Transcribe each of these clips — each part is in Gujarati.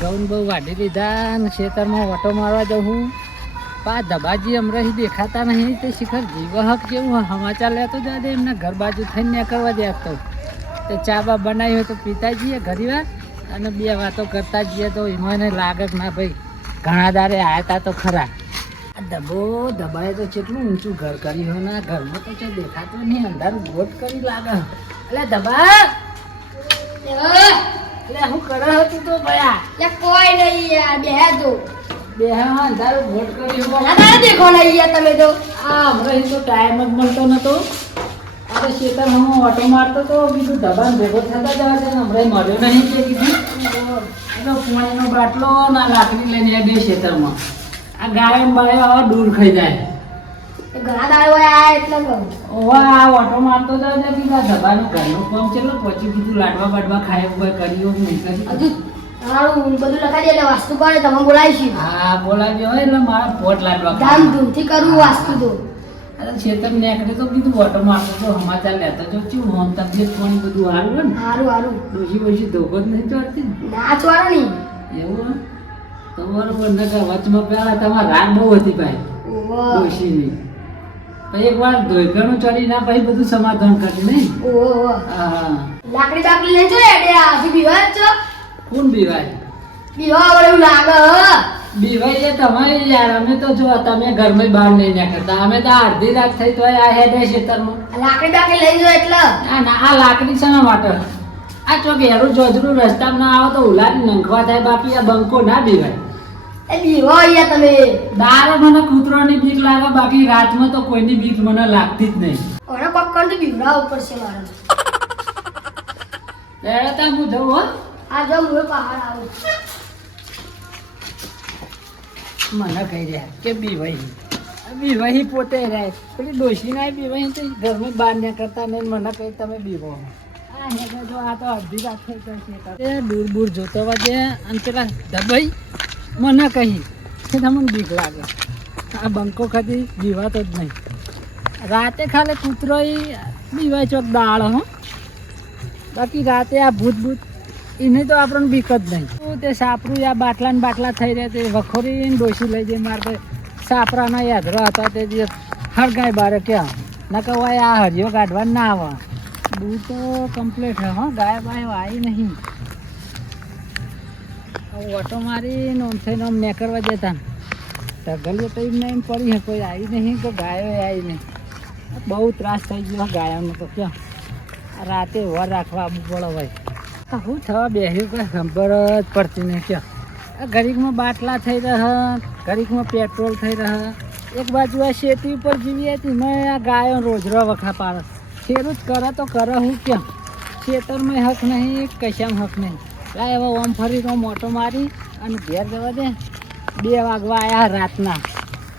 ઘઉં બહુ વાઢી લીધા ને ખેતરમાં ઓટો મારવા જવું. પા ધબાજી હમણાં દેખાતા નહીં તે શિખર જીવહક જેવું સમાચાર લેતો જાય એમના ઘર બાજુ થઈને ત્યાં કરવા દે આપતો. તે ચા બા બનાવી હોય તો પીતા જઈએ ઘણી વાર અને બે વાતો કરતા જઈએ તો એમાં લાગે કે ના ભાઈ ઘણા દારે આવ્યા તો ખરા. આ ધબો ધબાએ તો કેટલું ઊંચું ઘર કર્યું હોય ને ઘરમાં તો છે દેખાતો નહીં અંધારું ગોટ કરી લાગે. એટલે ધબા એટલે હું કરે હતું તો ભયા કોઈ નહીં યાર બેહે તો બે હા અંધારું ગોટ કર્યું હોય. ના દેખો નહીં યાર તમે તો આ હમણાં તો ટાઈમ જ મળતો નતો. આપણે ખેતર હું ઓટો મારતો તો બીજું ધબાન ભેગો થતા જવા છે ને હમણાં મળ્યો નહીં તે કીધું એટલે પાણીનો બાટલો ના લાકડી લઈને બે ખેતરમાં આ ગાય બાય આવા દૂર ખાઈ જાય. ઘણા દાડો આ એટલે ઓવા આ ઓટો મારતો જાવ છે કે ધબાનું ઘરનું કામ છે પછી કીધું લાડવા બાડવા ખાય કોઈ કર્યું નહીં કર્યું. હજુ તમારું બધું લખાડી એટલે વાસ્તુ કરે તમે બોલાવીશું. હા બોલાવ્યો હોય એટલે મારા પોટ લાડવા ધામધૂમથી કરવું વાસ્તુ તો. અરે ખેતર નીકળે તો કીધું ઓટો મારતો તો સમાચાર લેતો જો ચું હોમ તબિયત પાણી બધું સારું હોય ને સારું સારું ડોસી બોસી ધોકો જ નહીં ચોરતી ને ના ચોરો નહીં એવું તો બરોબર ને કે વચમાં પેલા તમારે રાત બહુ હતી ભાઈ ડોસીની એક વાર ધોઈકણું ચડી ના પછી બધું સમાધાન કરી નહીં. ઓહો હા લાકડી બાકડી લઈને જો એડે હજી બીવાય છો કોણ બીવાય બીવા વળે એવું લાગે બીવાય છે તમારે યાર. અમે તો જો તમે ઘરમાં બહાર નહીં નીકળતા અમે તો અડધી રાત થઈ તો આ હેડે ખેતરમાં લાકડી બાકડી લઈ જો એટલે આ લાકડી છે ને માટે આ ચોક હેરું જોજરું રસ્તામાં ના આવો તો ઉલાડી નંખવા થાય. બાકી આ બંકો ના બીવાય. એ બીવો અહીંયા તમે દારે મને કૂતરાની બીક લાગે બાકી રાતમાં તો કોઈની બીક મને લાગતી જ નહીં. ઓને પકડ તો બીવડા ઉપર છે મારે તા હું જઉં હો. આ જો હું પહાડ આવું મને કહી રહ્યા કે બીવાઈ પોતે રહે પેલી ડોશી ના બીવાઈ તો ઘરમાં બહાર નીકળતા નહીં. મને કહી તમે બીવો આ હેડે જો આ તો અડધી રાત થઈ જશે દૂર દૂર જોતો વાગે અને પેલા દબાઈ મને કહી કે તમને બીક લાગે. આ બંકો ખાતી બીવાતો જ નહીં. રાતે ખાલી કૂતરો બીવાય ચોક દાળ હો બાકી રાતે આ ભૂત એને તો આપણને બીક જ નહીં. તે સાપરું આ બાટલા ને બાટલા થઈ રહ્યા તે વખોરીને ડોસી લઈ જઈ મારે સાપરાના યાદરા હતા તે જે હરગાય બારે ક્યાં ના કહેવાય આ હરિયો કાઢવા ના આવે. દૂધ તો કમ્પ્લીટ હે હો ગાય બાય આવી નહીં. ઓટો મારીને આમ થઈને આમ મેકરવા જતા ને ઢગલીએ તો એમને એમ પડી હે કોઈ આવી નહીં કે ગાયો આવી નહીં. બહુ ત્રાસ થઈ ગયો ગાયોનો તો ક્યાં રાતે વર રાખવા આવવું પડે ભાઈ. શું થવા બેસ્યું કંઈ ખબર જ પડતી નહીં ક્યાં. આ ઘડીકમાં બાટલા થઈ રહ્યા ઘડીકમાં પેટ્રોલ થઈ રહ્યા. એક બાજુ આ શેતી ઉપર જીવીએ હતી મેં આ ગાયો રોજરો વખા પાડે. ખેડૂત કરે તો કરે હું ક્યાં ખેતરમાં હક નહીં કશામાં હક નહીં. ગાય હવે ઓમ ફરી તો મોટો મારી અને ઘેર જવા દે 2 વાગવા આવ્યા રાતના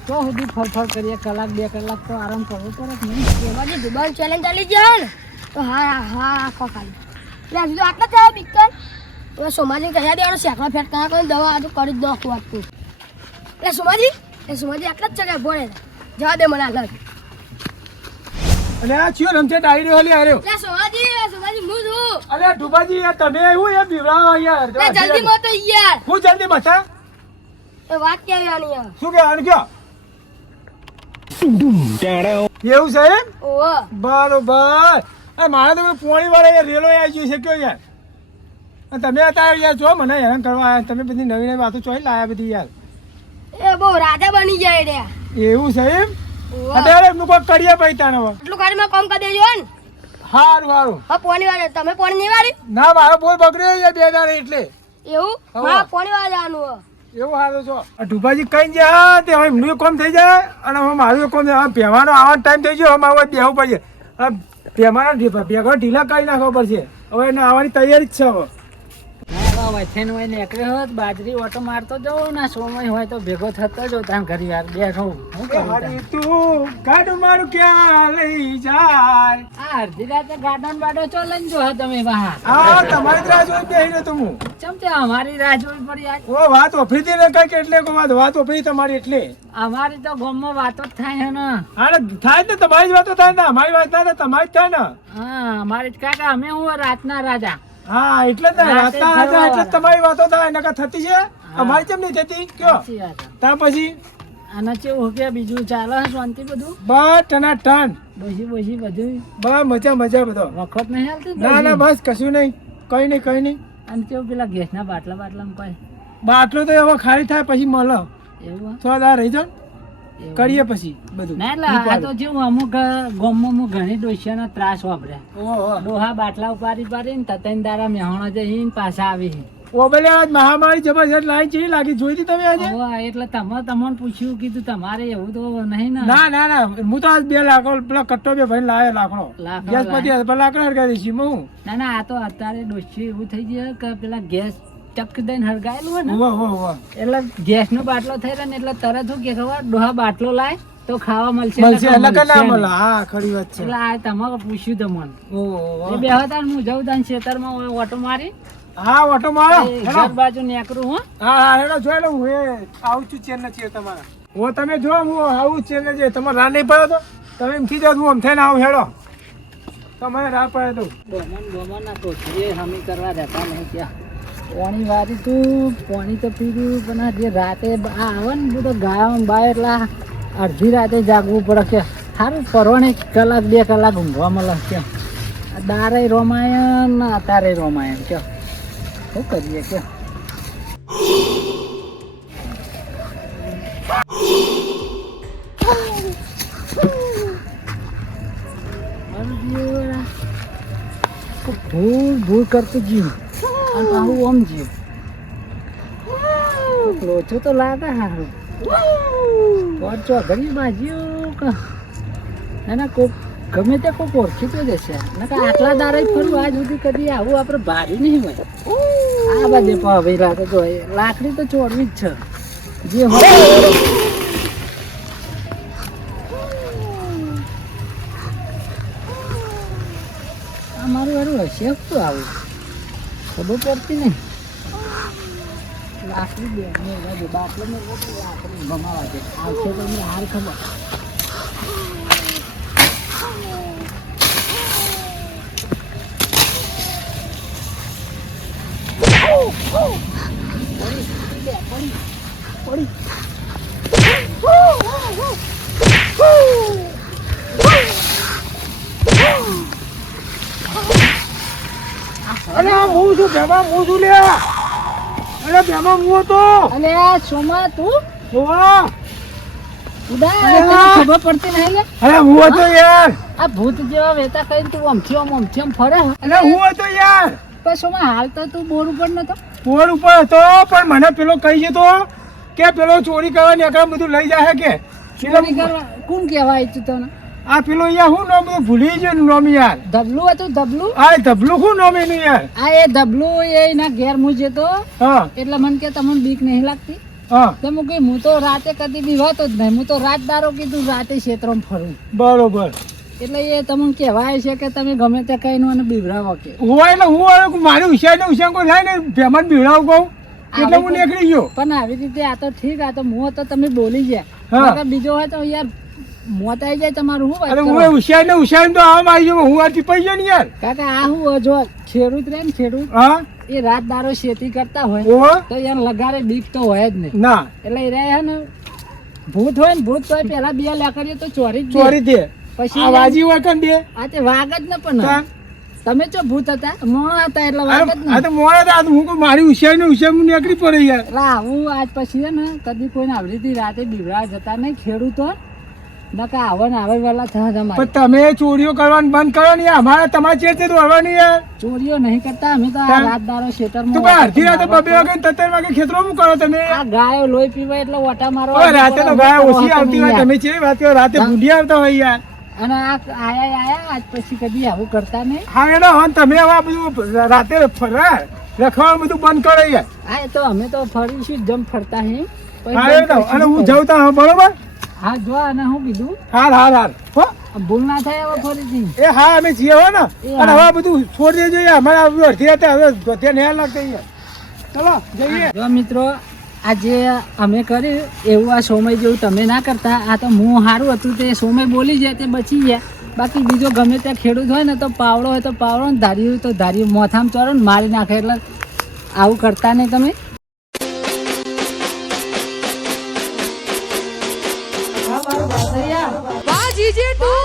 તો સુધી ફરફર કરીએ કલાક 2 કલાક તો આરામ કરવો પડે જ નહીં. એમાં જે દુબાન ચેલેન્જ ચાલી જાય ને તો હા હા આખો ખાલી એટલે હજુ તો આટલા થયા બીકર હવે સોમાજી કહી દેવાનો શેકડા ફેટકા કરીને દવા આજુ કરી જ દો વાગતું એટલે સોમાજી આટલા જ ચગાય ભોળે જવા દે મને આગળ. અરે આ ચિયો રમતે ડાયરી વાલી આર્યો. એટલે સોમાજી હું છું. અરે ઢુબાજી યાર તમે એવું યાર બીવરાવો યાર. જલ્દી મતો યાર. હું જલ્દી બતા. એ વાત કેવી આની યાર. શું કહેવાનું કયો? એવું છે એમ? ઓહો બરોબર. એ મારે તો પોણી વાળા યાર રેલો આવી ગયો છે કયો યાર. અને તમે અત્યારે યાર જો મને હેરાન કરવા આવ્યા. તમે બધી નવી નવી વાતો ચોઈ લાયા બધી યાર. એ બહુ રાજા બની જાય રે. એવું છે એમ? અત્યારે એમનું કોઈ કરીએ ભાઈ તારે હવે. એટલું ગાડીમાં કામ કરી દેજો ને. સારું સારું. હા પોણી વાળે તમે પોણી નહીં વાળી ના મારો બોલ બગડ્યો યાર 2 દાડે એટલે. એવું હા પોણી વાળે જવાનું એવું સારું છો. ઢુબાજી કઈ જાય તે હવે એમનું કામ થઈ જાય અને હવે મારું કામ થાય. પહેવાનો આવવાનો ટાઈમ થઈ ગયો. હવે મારે બેહવું પડશે. હવે પહેવાનો ભેગો ઢીલા કરી નાખવો પડશે. હવે એને આવવાની તૈયારી જ છે હવે. વૈથેન હોય નીકળ્યો હોત બાજરી ઓટો મારતો જાઉં ને સમય હોય તો ભેગો થતો જાઉં ત્યાં ઘણી વાર બેઠો હું કરું તું ગાડું મારું ક્યાં લઈ જાય. આ અડધી રાતે ગાર્ડન બાડો ચો લઈને જો તમે બહાર હા તમારી જ રાહ જોઈ બેહીને તો હું. ચમચે અમારી રાહ જોવી પડી આજ. ઓ વાત ઓફરી ને કઈક એટલે વાત ઓફરી તમારી એટલે અમારી તો ગામમાં વાતો જ થાય છે ને. હા થાય ને તમારી જ વાતો થાય ને અમારી વાત ના તમારી જ થાય ને. હા અમારી જ કાકા અમે હું રાતના રાજા હા એટલે જ ને રાતે રાતના હતા એટલે જ ફરવા તમારી વાતો થાય નકર થતી છે અમારી કેમ નહીં થતી કયો સાચી વાત છે. ત્યાર પછી આના કેવું કે બીજું ચાલે છે શાંતિ બધું બસ ટના ટન ડોસી બધું બસ મજા મજા બધો વખત નહીં હાલતી ના ના ડોસી? બસ કશું નહીં કઈ નહીં અને કેવું પેલા ગેસના બાટલા કોઈ બાટલો તો હવે ખાલી થાય પછી મળો એવું હે? થોડા રહી જાઓ એવું. કરીએ પછી બધું ના એટલે આ તો જેવું અમુક ગામમાં ઘણી ડોસીઓનો ત્રાસ વાપરે ઓહો ડોહા બાટલા ઉપાડીને તતન દાડા મેહોણો જઈને પાછા આવી ઓ ભલે આજ મહામારી જબરજસ્ત લાઈન ચેવી લાગી જોઈ હતી તમે આજે હવે એટલે તમને પૂછ્યું કીધું તમારે એવું તો નહીં ને ના હું તો આજ 2 લાકડો પેલા કટ્ટો બે ભાઈ લાયો લાકડો લાકડો ગેસ પતી લાયો. પેલા લાકડા હરગાઈ દઈશું હું ના આ તો અત્યારે ડોસી એવું થઈ ગયું કે પેલા ગેસ ચક દઈને હળગાયેલું હોય ને ઓહો એટલે ગેસનો બાટલો થઈ રહ્યો ને એટલે તરત શું કે ખબર ડોહા બાટલો લાય તો ખાવા મળશે મળશે નકર એટલે કે ના મળશે મળે નહીં. હા ખરી વાત છે એટલે આ તમારે પૂછ્યું તમને ઓહો એ બે હતા હું જઉં તાન ખેતરમાં ઓટો મારી હા ઓટો મારો એ હેડો. ઘર બાજુ નીકળું હું હા હેડો જોઈ લઉં હું આવું છું ચેન નથી તમારા હું તમે જો હું આવું ચેન નથી તમારે રાહ નહીં પડે તો તમે એમથી જાઓ હું આમ થઈને આવું હેડો તમારે રાહ પડે તો ગોમન ના તો એ હમી કરવા રહેતા નહીં ત્યાં પાણી વારી તું પાણી તો પીધું પણ આ જે રાતે આ આવે ને બધું ગાયો બાય એટલે આ અડધી રાતે જાગવું પડે કે સારું પરવાને 1 કલાક 2 કલાક ઊંઘવા મળે કે દારે રોમાયણ ને અતારે રોમાયણ કે શું કરીએ કે ભૂલ કરતું જીવ અને પાછું ઓમ જીવ લોચો તો લાગે સારું પહોંચો ઘણી બાજુ ના કોક ગમે તે કોક ઓળખી તો જશે નકર આટલા દાડા જ ફરવું આજ સુધી કદી આવું આપણે ભારી નહીં હોય આ બાજુ હવે લાગે તો લાકડી તો ચોરવી જ છે જે હોય મારું વારું હશે તો આવું ખબર પડતી નહીં લાકડી બે બાટલો ને લાકડી ભમાવા દે આવશે તો મને હાલ ખબર અરે હું છું ભેમા હું છું લે અરે ભેમા હું હતો અને સોમા તું ઓવા ઉદા અરે તને વાહ. ખબર પડતી નહીં લે અરે હું હતો યાર આ ભૂત જેવા વેતા કરીને તું આમથી આમ ફરે અરે હું હતો યાર પણ સોમા હાલ તો તું બોર ઉપર નતો પોળ ઉપર હતો પણ મને પેલો કહી જતો કે પેલો ચોરી કરવા નીકળે બધું લઈ જાય કે ચોરી કરવા કોણ કહેવાય તું તને આ પેલો યાર હું નામ બધું ભૂલી ગયો નામ યાર ધબલું હતું ધબલું આ ધબલું શું નામ એનું યાર આ એ ધબલું એ એના ઘેર હું જતો હા એટલે મને કે તમને બીક નહીં લાગતી હા તો હું કહી હું તો રાતે કદી બીવાતો જ નહીં હું તો રાત દારો કીધું રાતે ક્ષેત્રમાં ફરું બરોબર એટલે એ તમને કહેવાય છે કે તમે ગમે તે કહીને મને બીવરાવો કે હું એટલે હું મારી હોશિયાર કોઈ થાય ને ભેમાન બીવડાવું કહું એટલે હું નીકળી ગયો પણ આવી રીતે આ તો ઠીક આ તો હું તો તમે બોલી ગયા હા. નકર બીજો હોય તો યાર મોત આવી જાય તમારું શું અરે વાત હું કરો? હોશિયાર તો આમ આવી ગયો હું આ ટીપાઈ ગયો ને યાર કાકા આ હું જો ખેડૂત રહે ને ખેડૂત હા એ રાત દારો ખેતી કરતા હોય ઓહો તો યાર લગારે બીક તો હોય જ નહીં ના એટલે એ રહે ને ભૂત હોય ને ભૂત તો પેલા 2 લાકડીઓ તો ચોરી જ દે. ચોરી દે પછી આ વાજી હોય કન દે આ તે વાઘ જ ને પણ હા. તમે ચો ભૂત હતા મોણા હતા એટલે વાઘ જ આ ને તો મોડા હતા હું કોઈ મારી હોશિયાર હું નીકળી પડે યાર એટલે આવું આજ પછી છે ને કદી કોઈને આવી રીતે રાતે બીવડા જતા નહીં ખેડૂતો નકા આવે ને આવે વાલા થયા તમારે પણ તમે ચોરીઓ કરવાનું બંધ કરો ને યાર. અમારે તમારે ચેર ચેર દોડવાની યાર ચોરીઓ નહીં કરતા અમે તો આ હા. રાત દારો તો ખેતરમાં ભાઈ અડધી રાતે 2 વાગે 3 વાગે ખેતરોમાં કરો તમે આ ગાયો લોહી પીવાય એટલે ઓટા મારો હવે રાતે તો ગાય ઓછી આવતી હોય તમે ચેવી વાત કરો રાતે બુઢી આવતા હોય યાર અને આ આયા આજ પછી કદી આવું કરતા નહીં હા એનો હવે તમે હવે આ બધું રાતે રખવાનું બધું બંધ કરો યાર હા એ તો અમે તો ફરીશું જમ ફરતા હે હા એ તો અને હું જાઉં તા બરોબર હા જો અને હું કીધું હાર હો ભૂલ ના થાય હવે ફરીથી એ હા અમે છીએ હો ને એ અને હા. હવે આ બધું છોડી દેજો યાર અમારે આ બધું અડધી રાતે હવે ધ્યાન નહીં લાગતા યાર ચલો જઈએ જો મિત્રો આજે અમે કર્યું એવું આ સમય જેવું તમે ના કરતા આ તો હું સારું હતું તે સમય બોલી જાય તે બચી ગયા બાકી બીજો ગમે ત્યાં ખેડૂત હોય ને તો પાવડો હોય તો પાવડો ને ધારી હોય તો ધારી મોથામાં ચોરો ને મારી નાખે એટલે આવું કરતા નહીં તમે. વાહ જીજે તું